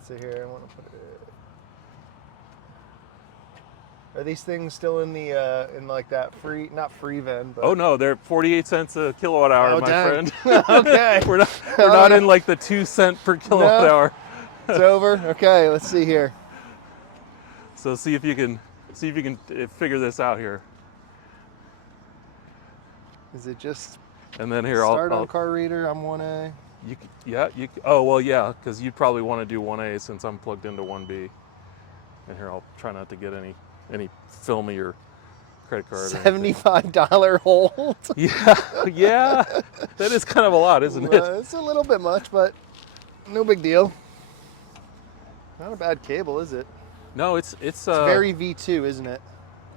Let's see here. I want to put it. Are these things still in the in like that free, not free vend? But... Oh no, they're 48 cents a kilowatt hour, my dang. friend. Okay. we're not in like the 2 cent per kilowatt hour. It's over. Okay, let's see here. So see if you can figure this out here. Is it just? And then here start I'll on car reader. I'm 1A. Oh well, yeah, because you'd probably want to do 1A since I'm plugged into 1B. And here I'll try not to get any film of your credit card. $75 hold. Yeah, that is kind of a lot, isn't it? It's a little bit much, but no big deal. Not a bad cable, is it? No, it's very V2, isn't it?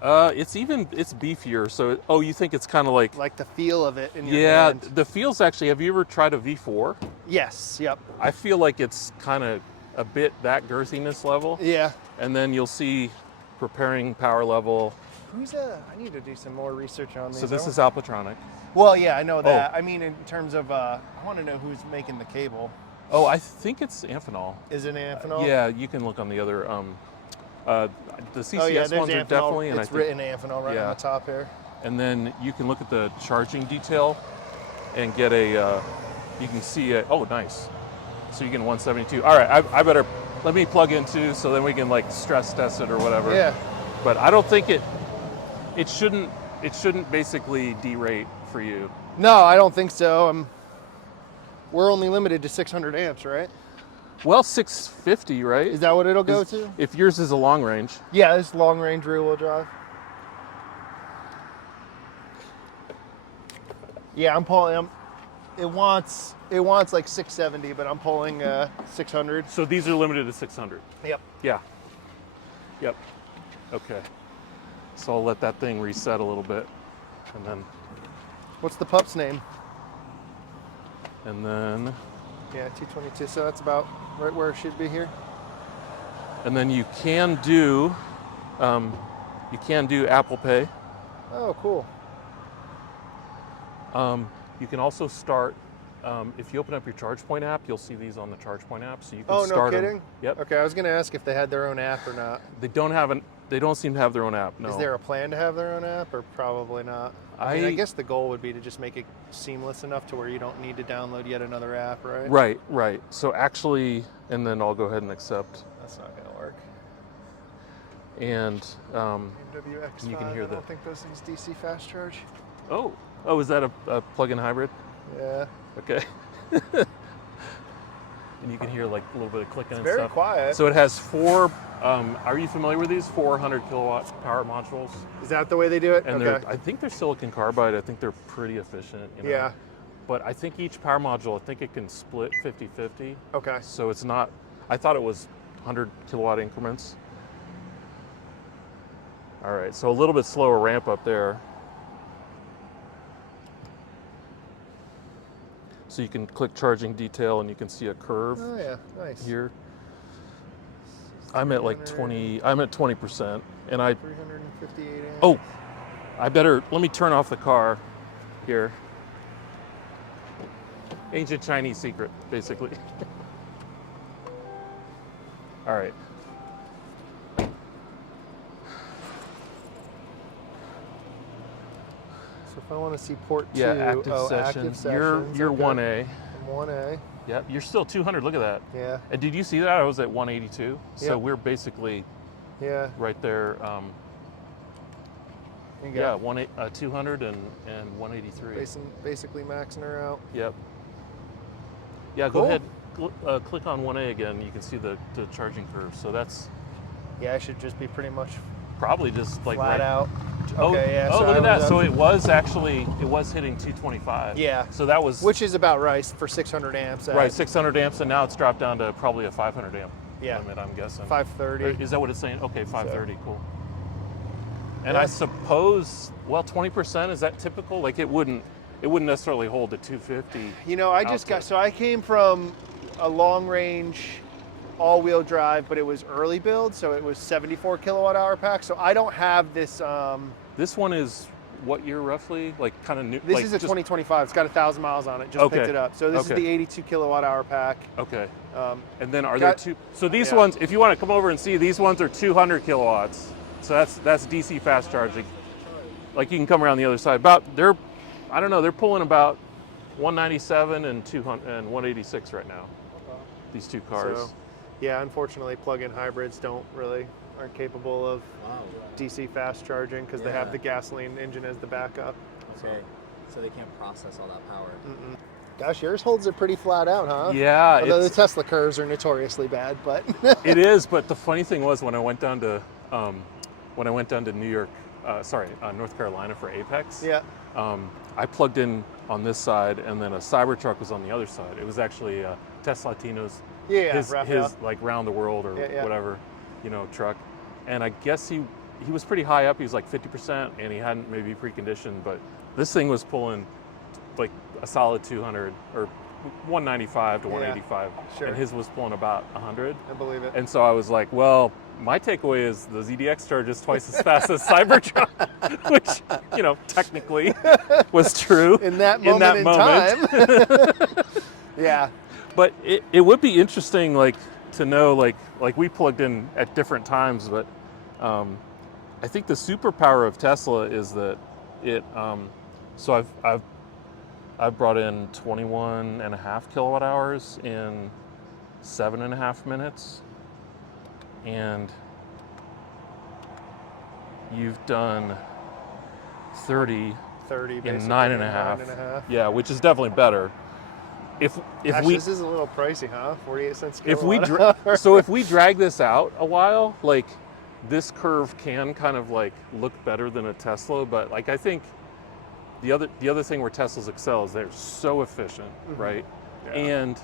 It's beefier. So you think it's kind of like the feel of it in your hand. The feels actually. Have you ever tried a V4? Yes. Yep. I feel like it's kind of a bit that girthiness level. Yeah. And then you'll see preparing power level. I need to do some more research on these. So this is Alpatronic. Well, yeah, I know that. I mean, in terms of, I want to know who's making the cable. Oh, I think it's Amphenol. Is it Amphenol? Yeah, you can look on the other. The CCS ones are Amphenol. definitely, and it's written Amphenol right on the top here. And then you can look at the charging detail and get a. You can see a. Oh, nice. So you get 172. All right, I better let me plug in too, so then we can like stress test it or whatever. Yeah. But I don't think it shouldn't basically derate for you. No, I don't think so. We're only limited to 600 amps, right? Well, 650, right? Is that what it'll go to? If yours is a long range. Yeah, it's long range rear wheel drive. Yeah, I'm pulling. It wants like 670, but I'm pulling 600. So these are limited to 600. Yep. Yeah. Yep. Okay. So I'll let that thing reset a little bit, and then. What's the pup's name? And then. Yeah, 222. So that's about right where it should be here. And then you can do Apple Pay. Oh, cool. You can also start, if you open up your ChargePoint app, you'll see these on the ChargePoint app, so you can start them. Oh, no kidding? Yep. Okay, I was going to ask if they had their own app or not. They don't seem to have their own app, no. Is there a plan to have their own app, or probably not? I mean, I guess the goal would be to just make it seamless enough to where you don't need to download yet another app, right? Right. So actually, and then I'll go ahead and accept. That's not going to work. And BMW X5, you can hear I don't think those things DC fast charge. Oh, is that a plug-in hybrid? Yeah. Okay. And you can hear like a little bit of clicking and very stuff. Quiet. So it has 4, are you familiar with these? 400 kilowatt power modules. Is that the way they do it? And okay. I think they're silicon carbide. I think they're pretty efficient. Yeah. But I think each power module, I think it can split 50-50. Okay. So it's not, I thought it was 100 kilowatt increments. All right, so a little bit slower ramp up there. So you can click charging detail and you can see a curve. Oh yeah, nice. Here. I'm at like 20%, and 358 amps. Oh, let me turn off the car here. Ancient Chinese secret, basically. All right. So if I want to see port 2, active sessions. You're 1A. I'm 1A. Yep, you're still 200. Look at that. Yeah. And did you see that? I was at 182. So we're basically right there. Yeah, 200 and 183. Basically maxing her out. Yep. Yeah, cool. Go ahead. Click on 1A again. You can see the charging curve. So that's. Yeah, I should just be pretty much. Probably just like flat out. Oh, okay, yeah. Oh, so look at that. So it was hitting 225. Yeah. So that was. Which is about right for 600 amps. Right, 600 amps, and now it's dropped down to probably a 500 amp limit, I'm guessing. 530. Is that what it's saying? Okay, 530, cool. And I suppose, 20%, is that typical? Like it wouldn't necessarily hold the 250. You know, I came from a long range all-wheel drive, but it was early build, so it was 74 kilowatt hour pack. So I don't have this. This one is what year roughly? Like kind of new? This like is a just, 2025. It's got 1,000 miles on it. Just picked it up. So this is the 82 kilowatt hour pack. Okay. And then are there two? So these ones, if you want to come over and see, these ones are 200 kilowatts. So that's DC fast charging. Like you can come around the other side. I don't know, they're pulling about 197 and 200 and 186 right now. These two cars. So, yeah, unfortunately, plug-in hybrids aren't capable of DC fast charging because they have the gasoline engine as the backup. Okay, so they can't process all that power. Gosh, yours holds it pretty flat out, huh? Yeah. Although the Tesla curves are notoriously bad, but it is. But the funny thing was when I went down to New York, North Carolina for Apex. Yeah. I plugged in on this side, and then a Cybertruck was on the other side. It was actually Tesla Latino's his like round the world or whatever, truck. And I guess he was pretty high up. He was like 50%, and he hadn't maybe preconditioned, but this thing was pulling like a solid 200 or 195 to 185, and his was pulling about 100. I believe it. And so I was like, well, my takeaway is the ZDX charges twice as fast as Cybertruck, which, technically was true in that moment. Time. Yeah. But it would be interesting, like, to know, like we plugged in at different times, but I think the superpower of Tesla is that it, so I've brought in 21.5 kilowatt hours in 7.5 minutes. And you've done 30 in 9.5. Yeah, which is definitely better. If this is a little pricey, huh? 48 cents a kilowatt. So if we drag this out a while, like this curve can kind of like look better than a Tesla, but like I think the other thing where Teslas excel is they're so efficient, right? Yeah. And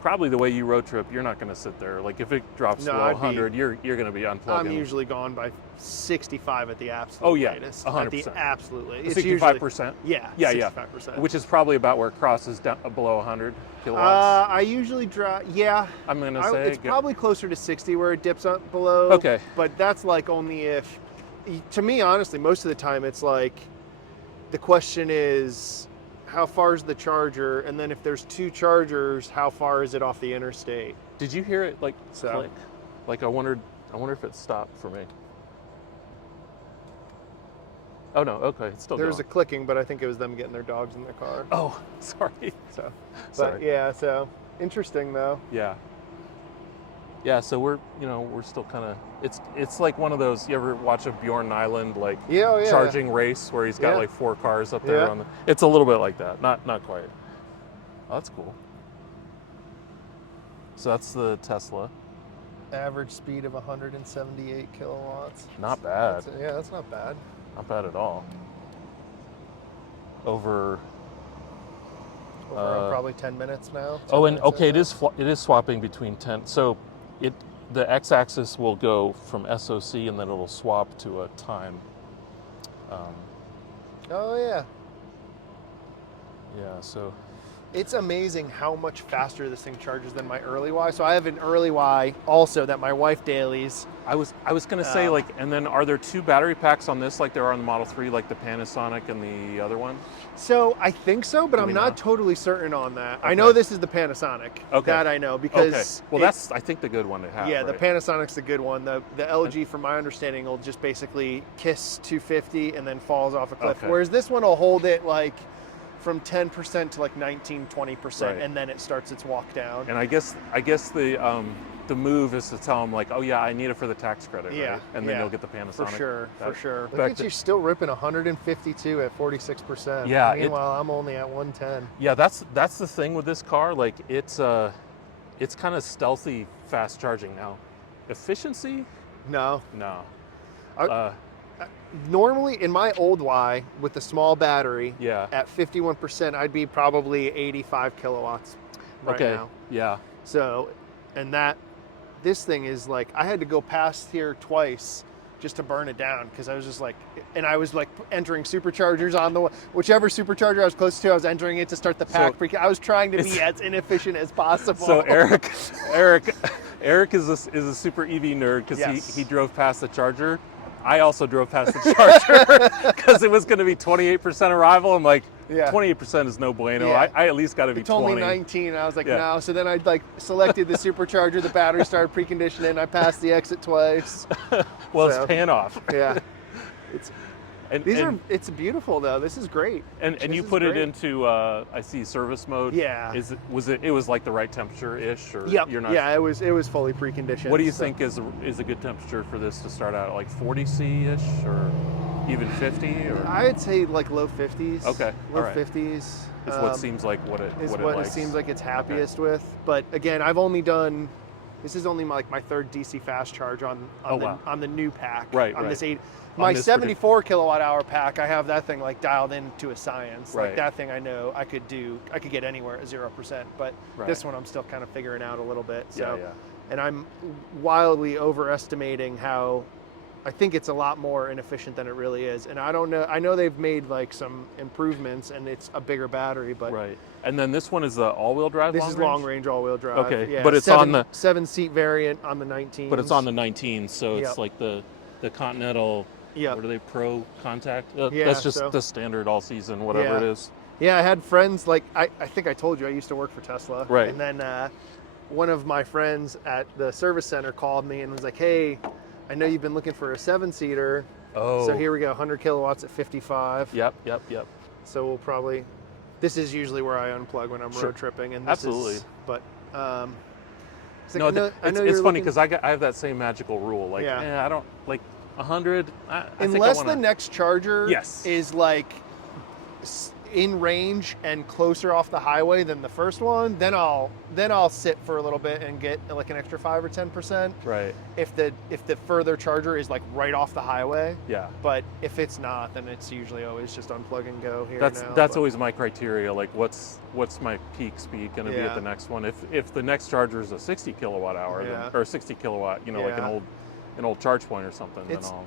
probably the way you road trip, you're not going to sit there. Like if it drops below 100, you're going to be unplugging. I'm usually gone by 65 at the absolute latest. 100%. At the absolutely. It's 65%? Yeah, 65%. Which is probably about where it crosses down below 100 kilowatts. I usually drive, I'm going to say. It's probably closer to 60 where it dips up below. Okay. But that's like only if, to me, honestly, most of the time it's like, the question is, how far is the charger? And then if there's two chargers, how far is it off the interstate? Did you hear it click? Like I wonder if it stopped for me. Oh no, okay, it's still There's going. a clicking, but I think it was them getting their dogs in their car. Oh, sorry. But yeah, so interesting though. Yeah. Yeah, so we're still kind of, it's like one of those, you ever watch a Bjorn Nyland charging race where he's got like 4 cars up there on it's a little bit like that, not quite. Oh, that's cool. So that's the Tesla. Average speed of 178 kilowatts. Not bad. That's not bad. Not bad at all. Over probably 10 minutes now. Oh, and okay, it is swapping between 10. So the x-axis will go from SOC and then it'll swap to a time. Oh yeah. Yeah, so it's amazing how much faster this thing charges than my early Y. So I have an early Y also that my wife dailies. I was gonna say and then are there 2 battery packs on this like there are on the Model 3, like the Panasonic and the other one? So I think so, but I'm not totally certain on that. Okay. I know this is the Panasonic. Okay. That I know because well, that's I think the good one to have. Yeah, right? The Panasonic's the good one. The LG, from my understanding, will just basically kiss 250 and then falls off a cliff. Okay. Whereas this one will hold it like from 10% to like 19, 20%, and then it starts its walk down. And I guess the move is to tell them like, oh yeah, I need it for the tax credit, right? And then you'll get the Panasonic. For sure. Look at you still ripping 152 at 46%. Yeah. Meanwhile, I'm only at 110. Yeah, that's the thing with this car. Like it's kind of stealthy fast charging now. Efficiency? No. Normally, in my old Y with the small battery, at 51%, I'd be probably 85 kilowatts right now. Yeah. So, and this thing is like, I had to go past here twice just to burn it down because I was just like, and I was like entering superchargers on whichever supercharger I was close to, I was entering it to start the pack. I was trying to be as inefficient as possible. So Erik is a super EV nerd because he drove past the charger. I also drove past the Charger because it was going to be 28% arrival. I'm like, Yeah. 28% is no bueno. Yeah. I at least got to be It told 20. me 19, and I was like, Yeah. no. So then I like selected the supercharger, the battery started preconditioning, I passed the exit twice. Well, So, it's paying off. Yeah. It's And, these and, are it's beautiful though. This is great. and This you is put it great. into I see service mode. Yeah. It was like the right temperature ish, or Yep. you're not? Yeah, it was fully preconditioned. What do you so. think is a good temperature for this to start out? Like 40 C ish, or even 50? Or I'd say like low 50s. Okay, Low all right. 50s. is what seems like what it is what what it it likes. seems like it's happiest with. But again, I've only done. This is only my third DC fast charge on wow. the new pack. Right, On right. this 8. On My this 74 kilowatt hour pack, I have that thing like dialed into a science. Right. Like that thing, I know I could get anywhere at 0%. But Right. this one, I'm still kind of figuring out a little bit. So, Yeah. and I'm wildly overestimating how. I think it's a lot more inefficient than it really is, and I don't know. I know they've made like some improvements, and it's a bigger battery, but Right. And then this one is the all-wheel drive. this is long range all-wheel drive. Okay, yeah, but it's on the 7-seat variant on the 19. But it's on the 19, so it's Yep. like the Continental. Yep. What are they? Pro Contact. Yeah, That's just so- the standard all season, whatever it Yeah. is. Yeah, I had friends like I think I told you I used to work for Tesla. Right. And then one of my friends at the service center called me and was like, "Hey, I know you've been looking for a 7-seater. Oh. So here we go, 100 kilowatts at 55. Yep. So we'll probably. This is usually where I unplug when I'm Sure. road tripping, and this Absolutely. is. But it's No, like, I know it's you're funny looking- because I have that same magical rule. Like, Yeah. I don't like 100. I think I unless wanna, the next charger Yes. is like in range and closer off the highway than the first one, then I'll sit for a little bit and get like an extra 5 or 10%. Right. If the further charger is like right off the highway. Yeah. But if it's not, then it's usually always just unplug and go here. That's now, that's but- always my criteria. Like, what's my peak speed going to be Yeah. at the next one? If the next charger is a 60 kilowatt hour, Yeah. then, or 60 kilowatt, like Yeah. an old ChargePoint or something, then It's- I'll.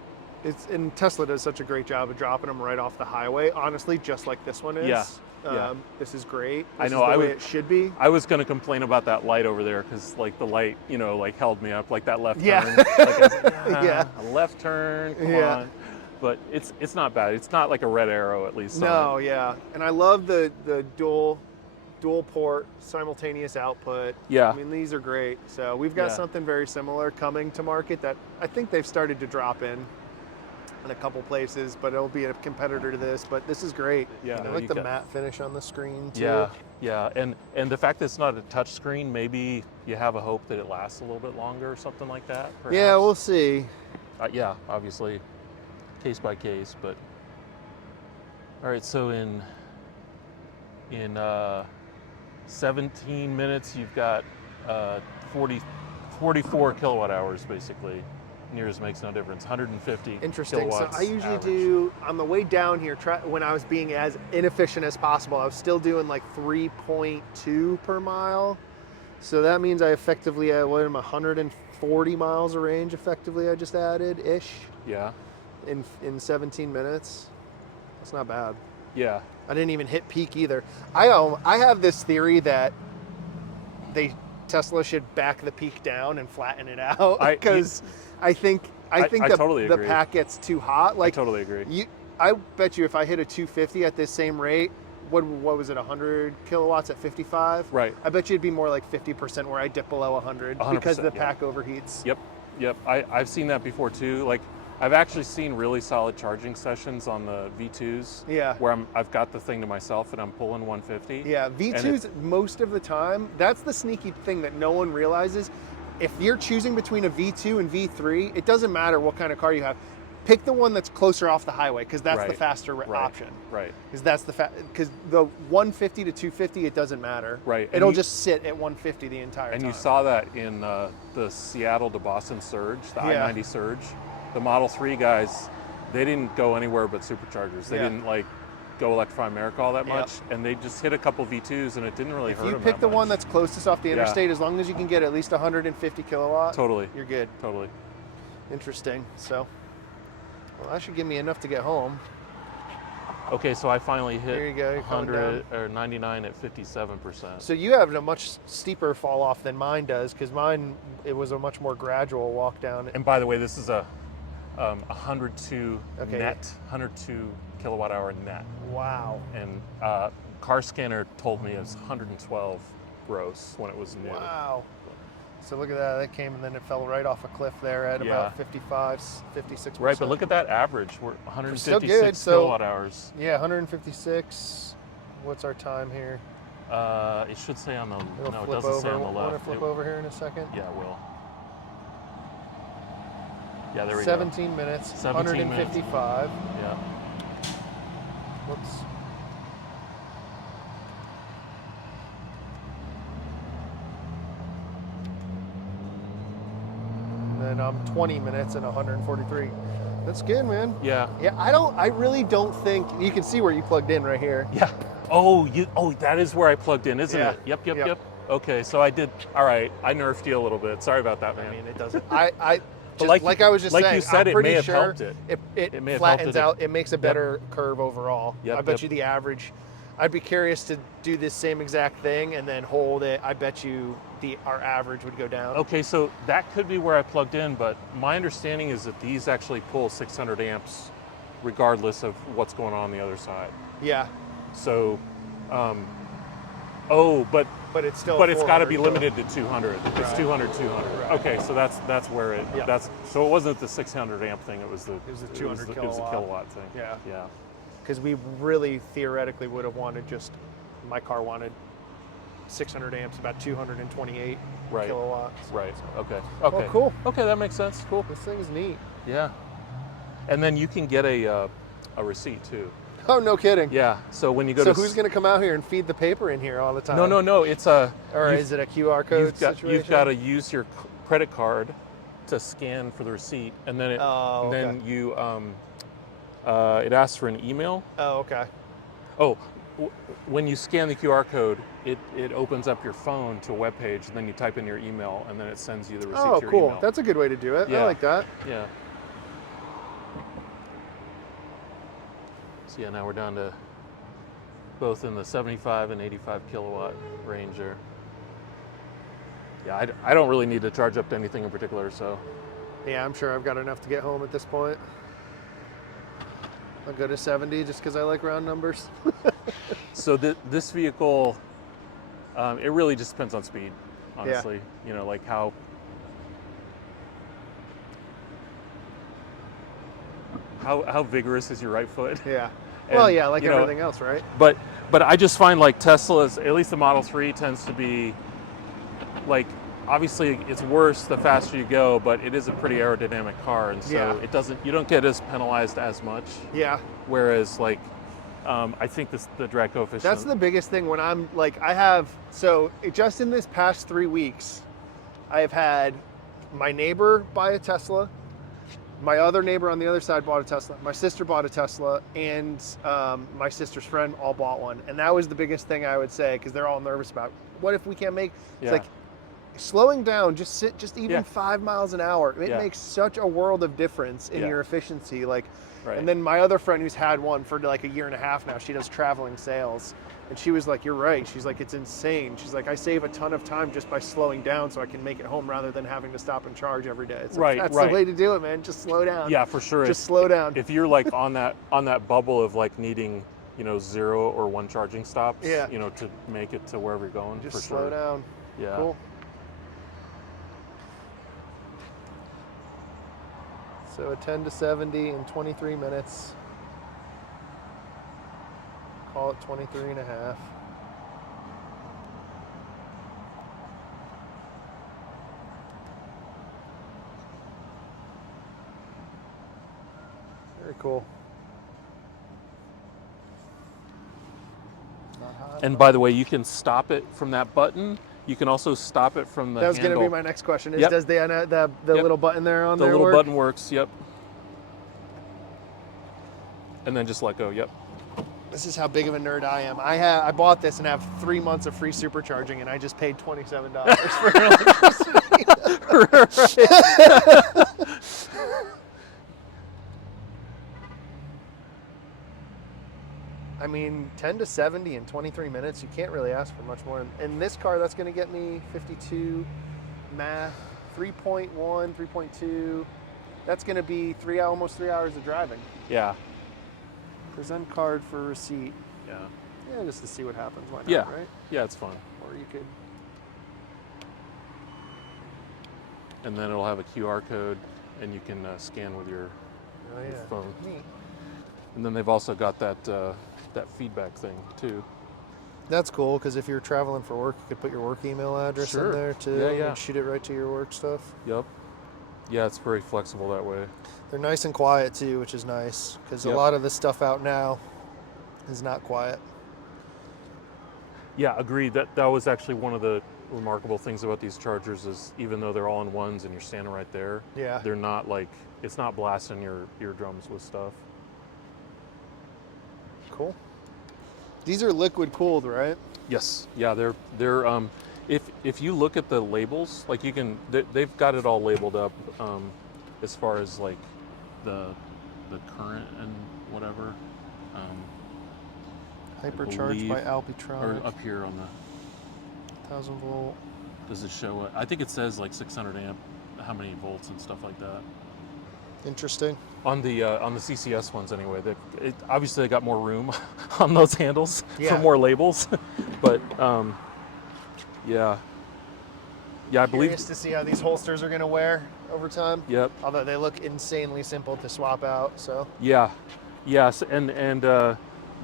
and Tesla does such a great job of dropping them right off the highway. Honestly, just like this one is. Yeah, yeah. This is great. I This know, is the I way would- it should be. I was going to complain about that light over there because, like, the light, like, held me up, like that left Yeah. turn. Like, I was like, Yeah. a left turn, come Yeah. on. But it's not bad. It's not like a red arrow, at least. No, yeah, and I love the dual port simultaneous output. Yeah. I mean, these are great. So we've got Yeah. something very similar coming to market that I think they've started to drop in a couple places, but it'll be a competitor to this. But this is great. Yeah, I no, like you the got- matte finish on the screen too. Yeah, and the fact that it's not a touch screen, maybe you have a hope that it lasts a little bit longer or something like that. Perhaps. Yeah, we'll see. Yeah, obviously, case by case, but all right. So in 17 minutes, you've got 44 kilowatt hours basically. Nears makes no difference. 150 Interesting. So kilowatts I usually average. do on the way down here. When I was being as inefficient as possible, I was still doing like 3.2 per mile. So that means I effectively had 140 miles of range. Effectively, I just added ish Yeah, in 17 minutes. That's not bad. yeah. I didn't even hit peak either. I have this theory that Tesla should back the peak down and flatten it out because I think I the, totally the agree. pack gets too hot. I Like totally agree. I bet you if I hit a 250 at this same rate, what was it, 100 kilowatts at 55? Right. I bet you it'd be more like 50% where I dip below 100 because the 100%, yeah. pack overheats. Yep. I've seen that before too. Like, I've actually seen really solid charging sessions on the V2s. Yeah. Where I've got the thing to myself and I'm pulling 150. Yeah, V2s most of the time, that's the sneaky thing that no one realizes. If you're choosing between a V2 and V3, it doesn't matter what kind of car you have. Pick the one that's closer off the highway because that's the Right. faster Right. option. Right. Because that's because the 150 to 250, it doesn't matter. Right. And It'll you- just sit at 150 the entire And time. you saw that in the Seattle to Boston surge, the Yeah. I-90 surge. The Model 3 guys, they didn't go anywhere but superchargers. They Yeah. didn't like go Electrify America all that Yep. much, and they just hit a couple V2s, and it didn't really If hurt you them pick that the much. one that's closest off the Yeah. interstate, as long as you can get at least 150 kilowatt, Totally. you're good. Totally. Interesting. So, well, that should give me enough to get home. Okay, so I finally hit There you go, you're coming 100 or 99 at 57%. So you have a much steeper fall off than mine does, because mine, it was a much more gradual walk down. And by the way, this is a 102 Okay. net, 102 kilowatt hour net. Wow. And car scanner told me it was 112 gross when it was new. Wow. So look at that. That came and then it fell right off a cliff there at Yeah. about 55, 56%. Right, but look at that average. We're 156 Still good, so- kilowatt hours. Yeah, 156. What's our time here? It should say on the, It'll no, it flip doesn't over. say on the Want to left. flip over here in a second? Yeah, it will. Yeah, there we 17 minutes, 17 minutes. 155. go. Yeah. Whoops. And then I'm 20 minutes and 143. That's good, man. Yeah. Yeah, I really don't think, you can see where you plugged in right here. Yeah. Oh, that is where I plugged in, isn't Yeah. it? Yep. Yep. Okay, so I did. All right, I nerfed you a little bit. Sorry about that, man. I mean, it doesn't, I just, like like I was just like saying, you said, I'm it pretty may have sure helped it. It may have flattens helped it. out, it makes a better curve overall. Yep, I bet yep. you the average, I'd be curious to do this same exact thing and then hold it. I bet you our average would go down. Okay, so that could be where I plugged in, but my understanding is that these actually pull 600 amps regardless of what's going on the other side. Yeah, So, but but it's still. but it's got to 400, be so- limited to 200. It's Right. 200. Right. Okay, so that's where it. Yeah. So it wasn't the 600 amp thing. It was the 200 It was a kilowatt thing. Yeah. Yeah. Because we really theoretically would have wanted my car wanted 600 amps, about 228 Right. kilowatts. Right. So, Okay. Okay. Well, cool. Okay, that makes sense. Cool. This thing is neat. Yeah. And then you can get a receipt too. Oh, no kidding. Yeah. So when you go So to who's going to come out here and feed the paper in here all the time? No. It's a. Or you've- is it a QR code situation? You've got to use your credit card to scan for the receipt, and then Oh, okay. then you it asks for an email. Oh, okay. Oh, when you scan the QR code, it opens up your phone to a web page, and then you type in your email, and then it sends you the receipt Oh, to your cool. email. That's a good way to do it. Yeah. I like that. Yeah. So yeah, now we're down to both in the 75 and 85 kilowatt range there. Yeah, I don't really need to charge up to anything in particular, so. Yeah, I'm sure I've got enough to get home at this point. I'll go to 70 just because I like round numbers. So this vehicle, it really just depends on speed, honestly. You know, like how vigorous is your right foot? Yeah. And, Well, yeah, like you know, everything else, right? But I just find like Tesla's, at least the Model 3 tends to be like, obviously it's worse the faster you go, but it is a pretty aerodynamic car, and so Yeah. you don't get as penalized as much. Yeah. Whereas like, I think the drag coefficient. That's the biggest thing when I'm like, just in this past 3 weeks, I have had my neighbor buy a Tesla, my other neighbor on the other side bought a Tesla, my sister bought a Tesla, and my sister's friend all bought one. And that was the biggest thing I would say, because they're all nervous about, what if we can't make, it's Yeah. like, slowing down, just even Yeah. 5 miles an hour, it Yeah. makes such a world of difference in Yeah. your efficiency. Like, Right. and then my other friend who's had one for like a year and a half now, she does traveling sales, and she was like, "You're right." She's like, "It's insane." She's like, "I save a ton of time just by slowing down, so I can make it home rather than having to stop and charge every day." It's like, Right, that's right. the way to do it, man. Just slow down. Yeah, for sure. Just slow down. If you're like on that bubble of like needing, 0 or 1 charging stops, Yeah. to make it to wherever you're going, Just for slow sure. down. Yeah. Cool. So a 10 to 70 in 23 minutes. Call it 23 and a half. Very cool. Not hot. And by the way, you can stop it from that button. You can also stop it from the That was going to be handle. my next question. Is Yep. does the Yep. little button there on The there little work? button works. Yep. And then just let go. Yep. This is how big of a nerd I am. I bought this and have 3 months of free supercharging, and I just paid $27 for electricity. I mean, 10 to 70 in 23 minutes, you can't really ask for much more. In this car, that's going to get me 52 math, 3.1, 3.2, That's going to be almost 3 hours of driving. Yeah. Present card for receipt. Yeah. Yeah, just to see what happens. Why not, Yeah. right? Yeah, it's fun. Or you could... And then it'll have a QR code, and you can scan with your phone. Neat. And then they've also got that that feedback thing too. That's cool, because if you're traveling for work, you could put your work email address Sure. in there too, Yeah. and shoot it right to your work stuff. Yep. Yeah, it's very flexible that way. They're nice and quiet too, which is nice, because Yep. a lot of the stuff out now is not quiet. Yeah, agreed. That was actually one of the remarkable things about these chargers is even though they're all in ones and you're standing right there, Yeah. they're not like, it's not blasting your eardrums with stuff. Cool. These are liquid cooled, right? Yes. Yeah, they're if you look at the labels, like you can, they've got it all labeled up as far as like the current and whatever. Hypercharged by Or Alpitronic. up here on the, 1000 volt. does it show it? I think it says like 600 amp, how many volts and stuff like that. Interesting. On the CCS ones anyway, obviously they got more room on those handles Yeah. for more labels, but yeah, I believe. Curious to see how these holsters are going to wear over time. Yep. Although they look insanely simple to swap out. So Yeah. Yes, and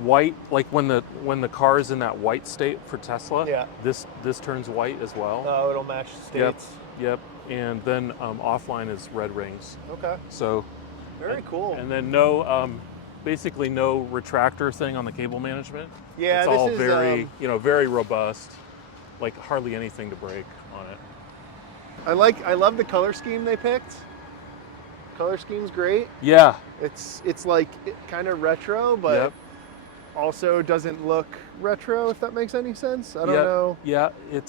white, like when the car is in that white state for Tesla. Yeah. This matches white as well. oh, it'll match states. Yep. And then offline is red rings. Okay. So. Very cool. And then no, basically no retractor thing on the cable management. Yeah, it's this all is, very, very robust. Like hardly anything to break on it. I love the color scheme they picked. Color scheme's great. Yeah. It's like kind of retro, but Yep. also doesn't look retro, if that makes any sense. I don't Yeah, know. Yeah, it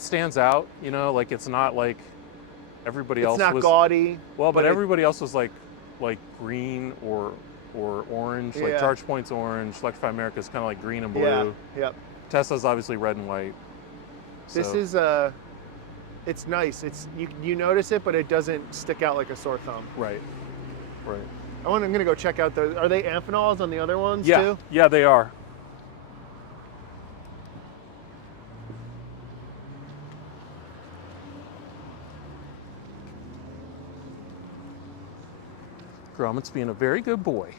stands out, like it's not like everybody else It's not was gaudy. well, but it- everybody else was like green or orange, like Yeah. ChargePoint's orange, Electrify America's kind of like green and blue. Yeah. Yep. Tesla's obviously red and white. This So, is it's nice. It's you notice it, but it doesn't stick out like a sore thumb. right. I'm gonna go check out those. Are they Amphenols on the other ones Yeah, too? yeah, they are. Gromit's being a very good boy.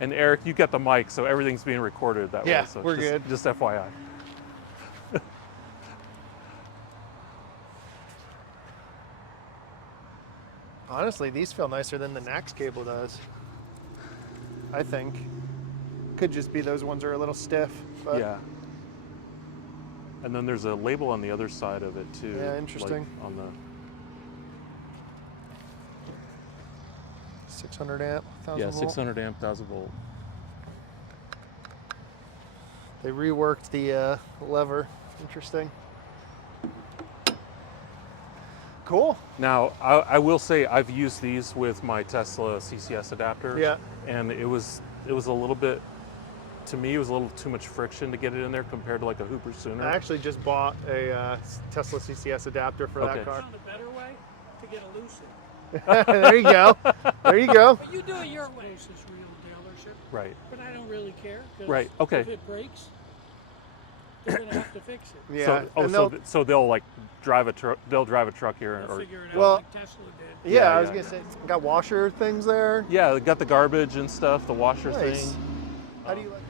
And Eric, you got the mic, so everything's being recorded that Yeah, way. So we're just, good. Just FYI. Honestly, these feel nicer than the NACS cable does. I think. Could just be those ones are a little stiff. But Yeah. And then there's a label on the other side of it too. Yeah, interesting. Like on the 600 amp, 1000 volt. 600 amp, 1000 volt. They reworked the lever. Interesting. Cool. Now, I will say I've used these with my Tesla CCS adapter. Yeah. And it was a little bit, to me, it was a little too much friction to get it in there compared to like a Hooper Sooner. I actually just bought a Tesla CCS adapter for Okay. that car. Found a better way to get a Lucid. There you go. There you go. But you do it your way. This is real dealership, Right. but I don't really care. 'Cause Right, okay. If it breaks, they're gonna have to fix it. Yeah. and So they'll like drive a truck. They'll drive a truck here, They'll or figure it out Well- like Tesla did. yeah, I Yeah, was yeah, gonna say, got washer things there. yeah, they got the garbage and stuff, the washer Nice. thing. How do you like?